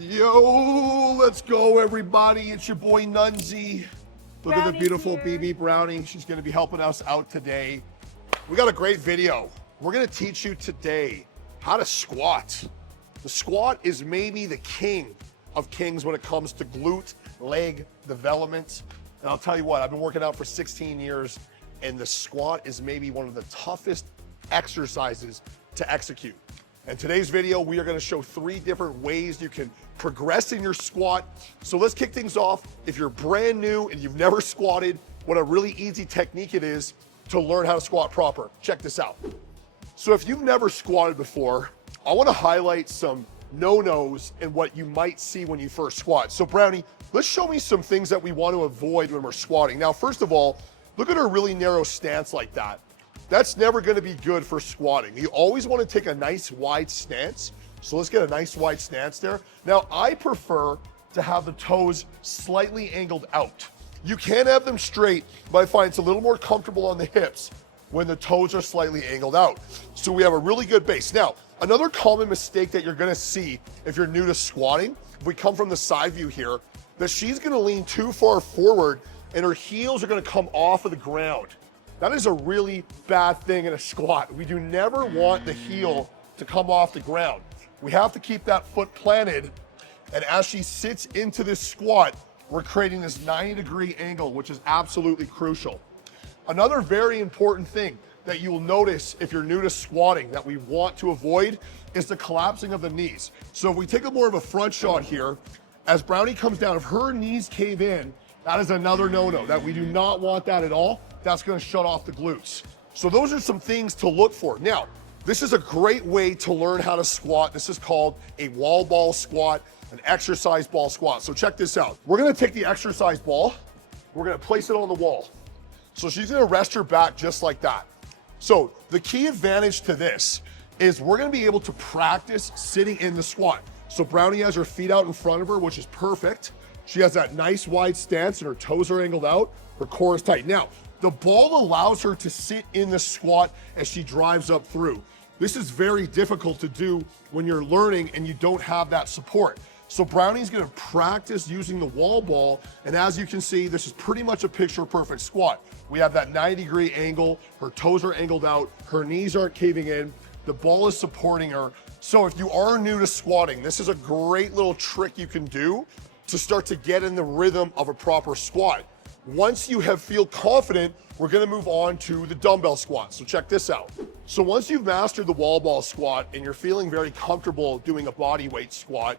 Yo, let's go everybody. It's your boy Nunzi. Look at the beautiful BB Brownie. She's gonna be helping us out today. We got a great video. We're gonna teach you today how to squat. The squat is maybe the king of kings when it comes to glute, leg development. And I'll tell you what, I've been working out for 16 years and the squat is maybe one of the toughest exercises to execute. In today's video, we are gonna show 3 different ways you can progress in your squat. So let's kick things off. If you're brand new and you've never squatted, what a really easy technique it is to learn how to squat proper. Check this out. So if you've never squatted before, I wanna highlight some no-nos and what you might see when you first squat. So Brownie, let's show me some things that we want to avoid when we're squatting. Now, first of all, look at her really narrow stance like that. That's never gonna be good for squatting. You always wanna take a nice wide stance. So let's get a nice wide stance there. Now, I prefer to have the toes slightly angled out. You can have them straight, but I find it's a little more comfortable on the hips when the toes are slightly angled out. So we have a really good base. Now, another common mistake that you're gonna see if you're new to squatting, if we come from the side view here, that she's gonna lean too far forward and her heels are gonna come off of the ground. That is a really bad thing in a squat. We do never want the heel to come off the ground. We have to keep that foot planted, and as she sits into this squat, we're creating this 90-degree angle, which is absolutely crucial. Another very important thing that you will notice if you're new to squatting that we want to avoid is the collapsing of the knees. So if we take a more of a front shot here, as Brownie comes down, if her knees cave in, that is another no-no, that we do not want that at all. That's gonna shut off the glutes. So those are some things to look for. Now, this is a great way to learn how to squat. This is called a wall ball squat, an exercise ball squat. So check this out. We're gonna take the exercise ball, we're gonna place it on the wall. So she's gonna rest her back just like that. So the key advantage to this is we're gonna be able to practice sitting in the squat. So Brownie has her feet out in front of her, which is perfect. She has that nice wide stance and her toes are angled out, her core is tight. Now, the ball allows her to sit in the squat as she drives up through. This is very difficult to do when you're learning and you don't have that support. So Brownie's gonna practice using the wall ball, and as you can see, this is pretty much a picture perfect squat. We have that 90-degree angle, her toes are angled out, her knees aren't caving in, the ball is supporting her. So if you are new to squatting, this is a great little trick you can do to start to get in the rhythm of a proper squat. Once you feel confident, we're gonna move on to the dumbbell squat. So check this out. So once you've mastered the wall ball squat and you're feeling very comfortable doing a body weight squat,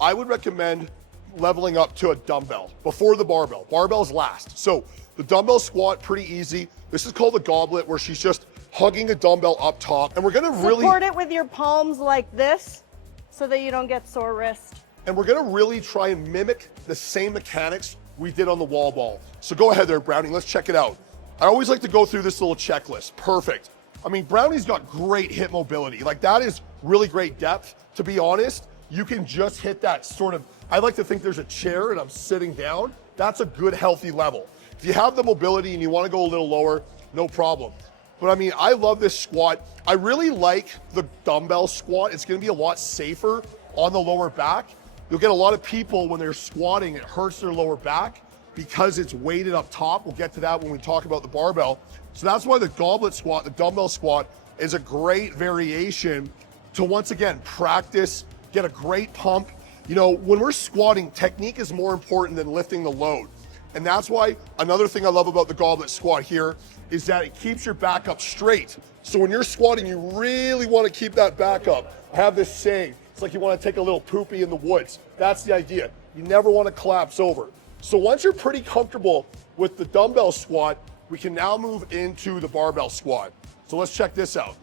I would recommend leveling up to a dumbbell before the barbell. Barbell's last. So the dumbbell squat, pretty easy. This is called the goblet, where she's just hugging a dumbbell up top. And we're gonna really support it with your palms like this so that you don't get sore wrist. And we're gonna really try and mimic the same mechanics we did on the wall ball. So go ahead there, Brownie, let's check it out. I always like to go through this little checklist. Perfect. I mean, Brownie's got great hip mobility. Like, that is really great depth. To be honest, you can just hit that sort of, I like to think there's a chair and I'm sitting down. That's a good, healthy level. If you have the mobility and you wanna go a little lower, no problem. But I mean, I love this squat. I really like the dumbbell squat. It's gonna be a lot safer on the lower back. You'll get a lot of people when they're squatting, it hurts their lower back because it's weighted up top. We'll get to that when we talk about the barbell. So that's why the goblet squat, the dumbbell squat, is a great variation to, once again, practice, get a great pump. You know, when we're squatting, technique is more important than lifting the load. And that's why another thing I love about the goblet squat here is that it keeps your back up straight. So when you're squatting, you really want to keep that back up. I have this saying, it's like you want to take a little poopy in the woods. That's the idea. You never want to collapse over. So once you're pretty comfortable with the dumbbell squat, we can now move into the barbell squat. So let's check this out.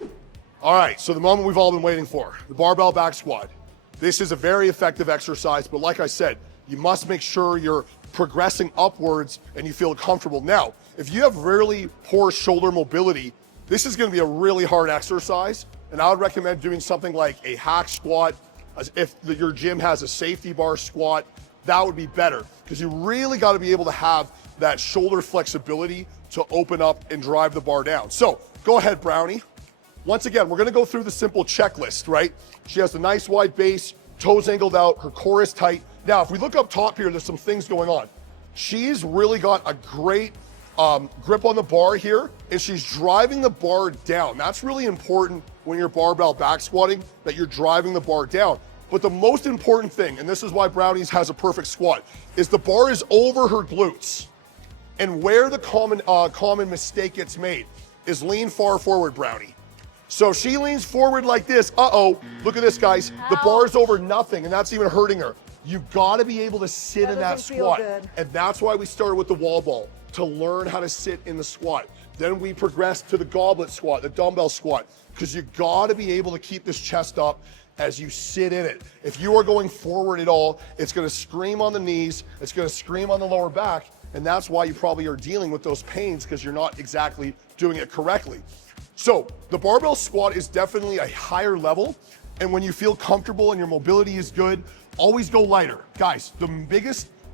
All right, so the moment we've all been waiting for, the barbell back squat. This is a very effective exercise, but like I said, you must make sure you're progressing upwards and you feel comfortable. Now, if you have really poor shoulder mobility, this is gonna be a really hard exercise, and I would recommend doing something like a hack squat. As if your gym has a safety bar squat, that would be better, because you really gotta be able to have that shoulder flexibility to open up and drive the bar down. So go ahead, Brownie. Once again, we're gonna go through the simple checklist, right? She has a nice wide base, toes angled out, her core is tight. Now, if we look up top here, there's some things going on. She's really got a great grip on the bar here, and she's driving the bar down. That's really important when you're barbell back squatting, that you're driving the bar down. But the most important thing, and this is why Brownies has a perfect squat, is the bar is over her glutes. And where the common mistake gets made is lean far forward, Brownie. So she leans forward like this. Look at this, guys. The bar's over nothing, and that's even hurting her. You gotta be able to sit in that squat. And that's why we started with the wall ball, to learn how to sit in the squat. Then we progressed to the goblet squat, the dumbbell squat, because you gotta be able to keep this chest up as you sit in it. If you are going forward at all, it's gonna scream on the knees, it's gonna scream on the lower back, and that's why you probably are dealing with those pains, because you're not exactly doing it correctly. So the barbell squat is definitely a higher level, and when you feel comfortable and your mobility is good, always go lighter. Guys,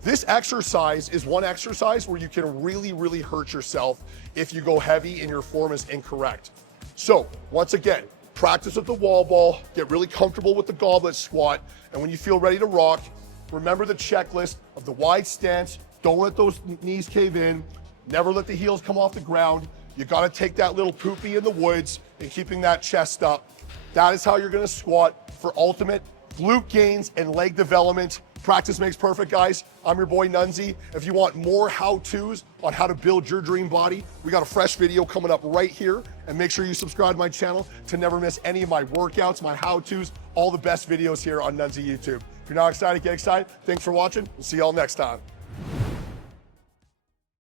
this exercise is one exercise where you can really, really hurt yourself if you go heavy and your form is incorrect. So once again, practice with the wall ball, get really comfortable with the goblet squat, and when you feel ready to rock, remember the checklist of the wide stance. Don't let those knees cave in. Never let the heels come off the ground. You gotta take that little poopy in the woods and keeping that chest up. That is how you're gonna squat for ultimate glute gains and leg development. Practice makes perfect, guys. I'm your boy Nunzi. If you want more how-tos on how to build your dream body, we got a fresh video coming up right here. And make sure you subscribe to my channel to never miss any of my workouts, my how-tos, all the best videos here on Nunzi YouTube. If you're not excited, get excited. Thanks for watching. We'll see y'all next time.